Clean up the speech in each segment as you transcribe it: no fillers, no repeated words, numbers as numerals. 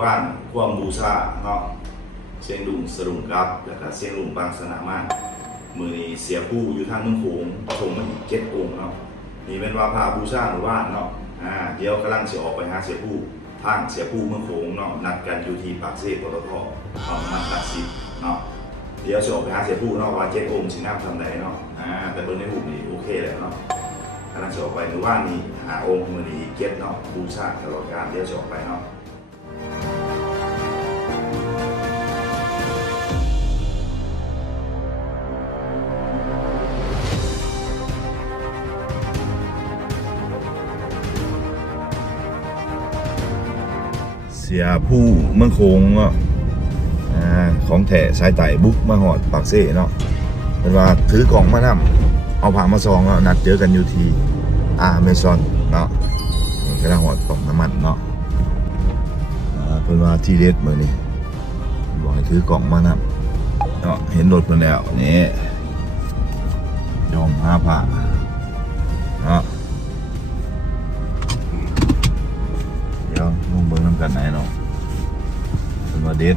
ว่านความบูชาเนาะเสียงดุงสรุงกับแล้วก็เสียงลุงบางสนามานมือนี้เสียผู้อยู่ทางเมืองโขงชมมาอีก7 องค์เนาะนี่เป็นว่าพาบูชาหมู่บ้านเนาะเดี๋ยวกำลังจะออกไปหาเสียผู้ทางเสียผู้เมืองโขงเนาะนัดกันอยู่ที่ปากเซ่ปตทประมาณ80เนาะเดี๋ยวจะออกไปหาเสียผู้เนาะว่า7 องค์สิงามทำไหนเนาะแต่เบอร์ในหูนี่โอเคแล้วเนาะกำลังจะออกไปหมู่บ้านนี้หาองค์มือนี้7เนาะบูชาตลอดการเดี๋ยวจะออกไปเนาะเสียผู้เมืองโขงเนาะของแถสายไต่บุกมาหอดปากเซ่เนาะเป็นว่าถือกล่องมานำเอาผ่ามาซองเนาะนัดเจอกันอยู่ที่เมซอนเนาะนี่ก็ได้หอดกล่องน้ำมันเนาะเป็นว่าที่เด็ดมือนี่บอกให้ถือกล่องมานำเนาะเห็นรถมาแล้วนี่ยอมผ้าเนาะเดี๋ยวนุ่มเบิ้งน้ำกันไหนเนาะเป็นว่าเด็ด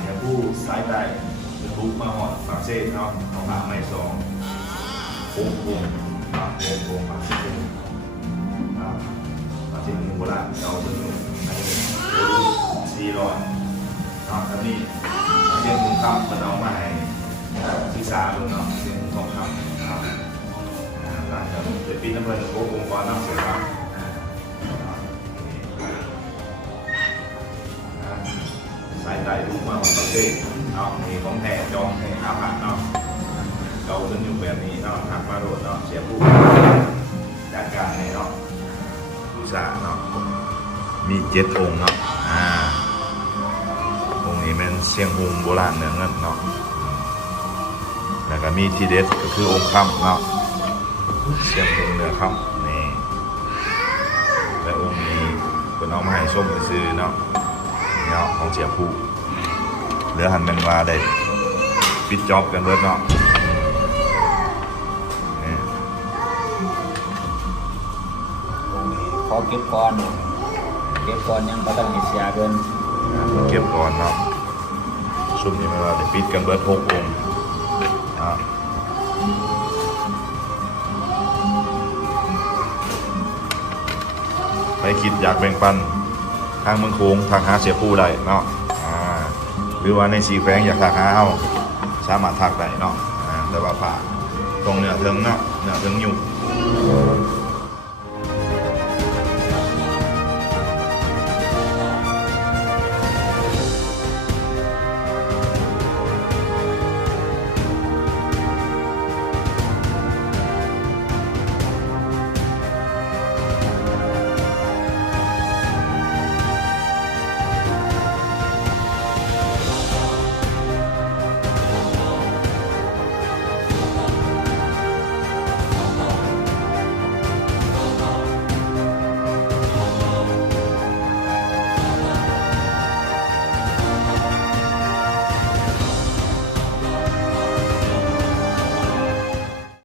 เดี๋ยวผู้สายใต้เป็นบุกมาหอดปากเซ่เนาะของหลักไม่2 โค้งปากเซ่ปากเซ่มูละเราเป็นหนุ่มใน400เนาะแล้วนี่เรื่องมุงคำเป็นเอามาให้ศึกษาดูเนาะเรื่องมุงทองคำครับหลังจากเปิดปีน้ำเงินโค้งองค์กรน้ำเสียครับสายใต้บุกมาหอดปากเซ่เนาะมีของแท้จองให้หาผ่านเนาะเราเรื่องอยู่แบบนี้เนาะหักมาโดดเนาะเสียผู้จัดการในเนาะบูชาเนาะมี7 องค์เนาะองค์นี้เป็นเสียงฮุงโบราณเนื้อเงินเนาะแล้วก็มีที่เด็ดก็คือองค์ค่ำเนาะเสียงฮุงเนื้อค่ำนี่และองค์นี้เป็นเอามาให้ชมซื้อเนาะเนาะของเสียผู้เหลือหันเป็นว่าได้ปิดจ็อบกันเบิดเนาะขอเก็บก่อนยังก็ต้องมีเสียเงินเก็บก่อนเนาะชุดนี้มันว่าจะปิดกันเบิด6 องค์ไปคิดอยากแบ่งปันทางเมืองโขงทางหาเสียผู้ได้เนาะหรือว่าในสีแฝงอยากทักหาเอาสามารถทักได้เนาะแต่ว่าผ่าตรงเนื้อเทิงเนาะเนื้อเทิงอยู่